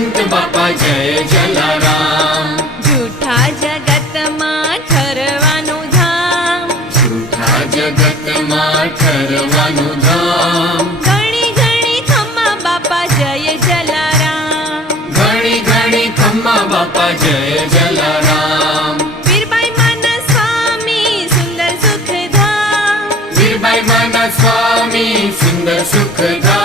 સંત બાપા જય જલારામ. જૂઠા જગતમાં ઠરવાનું ધામ, જૂઠા જગતમાં ઠરવાનું ધામ. ઘણી ઘણી ખમ્મા બાપા જય જલારામ. ઘણી ઘણી ખમ્મા બાપા જય જલારામ. વીરબાઈ માના સ્વામી સુંદર સુખધામ, વીરબાઈ માના સ્વામી સુંદર સુખધામ.